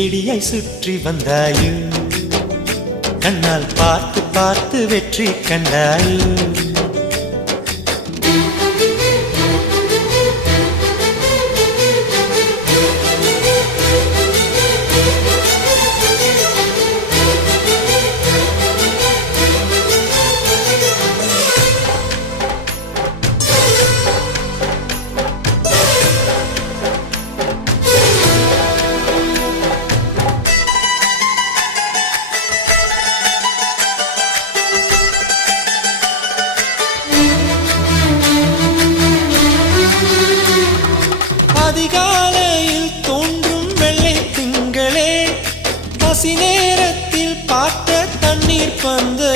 செடியை சுற்றி வந்தாயோ கண்ணால் பார்த்து பார்த்து வெற்றி கண்டாயோ அதிகாலையில் தோன்றும் வெள்ளை திங்களே பசி நேரத்தில் பார்த்த தண்ணீர் பந்து